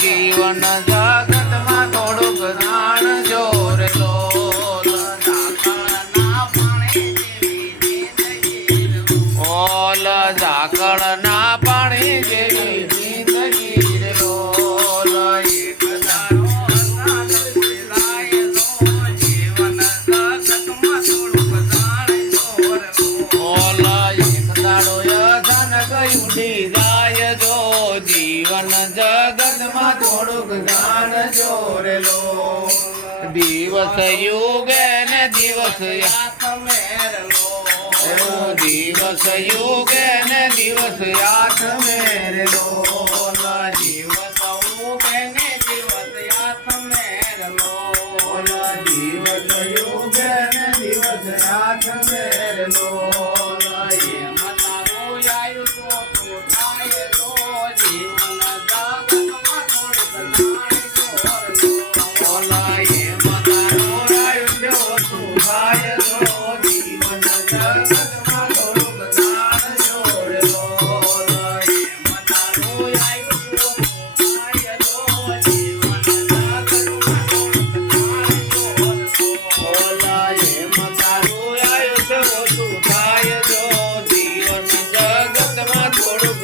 જીવન જગતમાં થોડુંક જાણજો રે લોલ ઓલ ઝાકળના પાણી જેવી જિંદગી રે લોલ એક દાડો જીવન જગતમાં થોડુંક જાણજો રે ઓલ એક દાડો અચાનક ઉડી જાય જો જીવન જગતમાં થોડુંક જાણજો રે લોલ દિવસ યુગે ને દિવસ યાત મેરલો દિવસ યુગે ને દિવસ યાત મેરલો દિવસ યુગે ને દિવસ યાત મેરલો દિવસ યુગે ને દિવસ યાત મેરલો એમ તારું આયુ તો થાય લો જીવન જગતમાં થોડુંક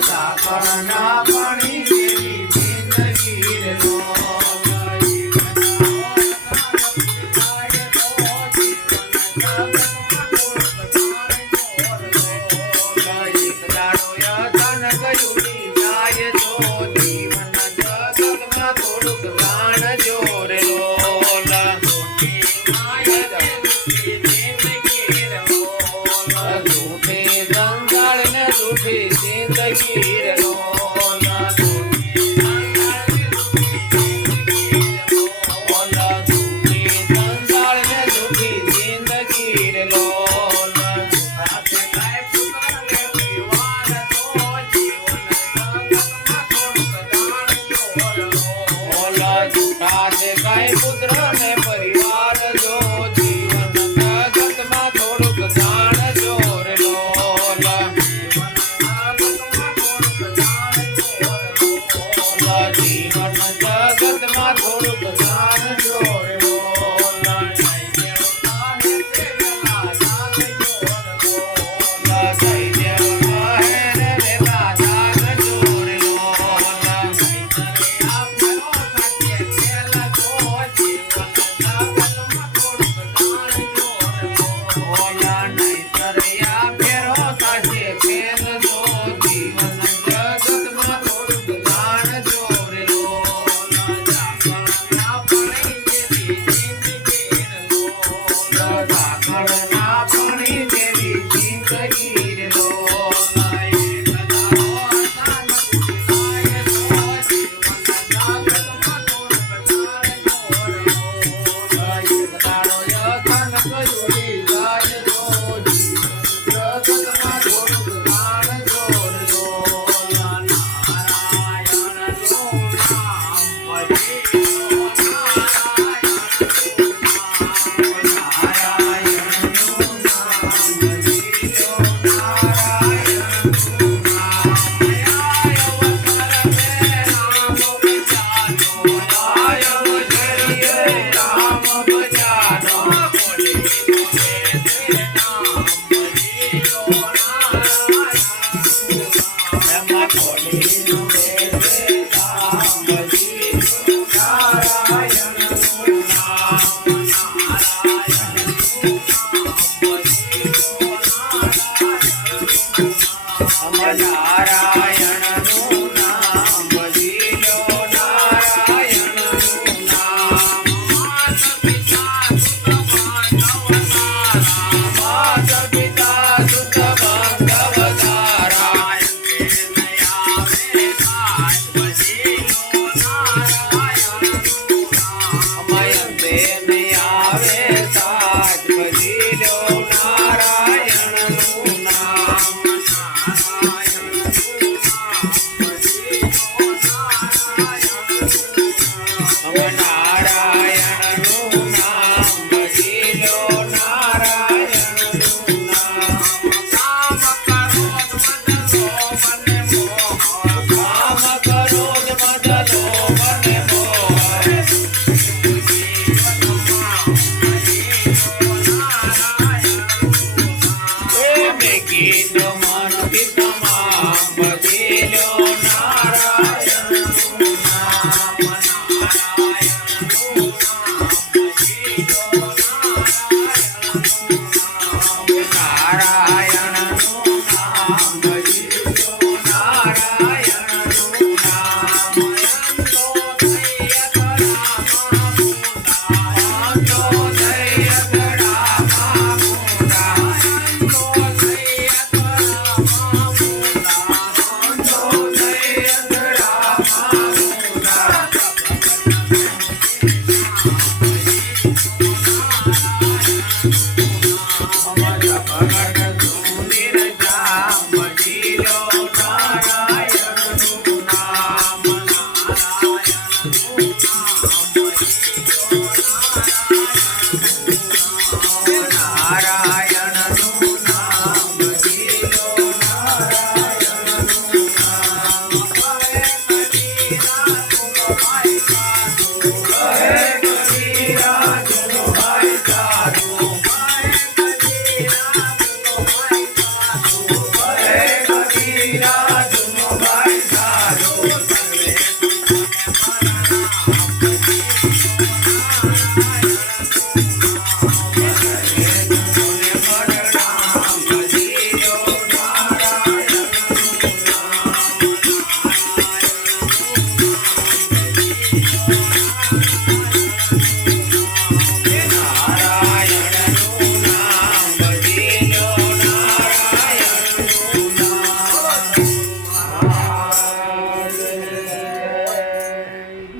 ઝાકળના પાણી જેવી જિંદગી રે થોડુંક જાણજો રે લોલ જૂઠી જંજાળ ને જૂઠી જિંદગી રે લોલ જૂઠી જંજાળ ને જૂઠી જિંદગી રે લોલ કાંઈ પુત્ર ને પરિવાર જો જીવન જગતમાં થોડુંક જાણજો રે લોલ જીવન જગતમાં થોડુંક જાણજો રે લોલ નારાયણ નારાયણનું નામ ભજી લો નારાયણનું નામ માત પિતા સુત બાંધવધારા અમયંતે નહીં આવે સાજ ભજી લો નારાયણનું નામ અમે નારાયણનું નામ ભજી લો નારાયણનું નામ કામ ક્રોધ મદ લોભ અને મોહ કામ ક્રોધ મદ લોભ અને મોહ મેં કીધું મનથી તમામ ભજી લો નારાયણનું નામ નારાયણનું નામ ભજી લો નારાયણનું નામ અંત્યોદય ધરામાં મુંડા અંત્યોદય ધરામાં ભગત સુનિર જામ ભજી લો નારાયણનું નામ નારાયણનું નામ ભજી લો નારાયણનું નામ કહે કબીરા તુમ ભાઈ સાધુ કહે કબીરા તુમ ભાઈ સાધુ કબીરા તુમ ભાઈ સાધુ નારાયણ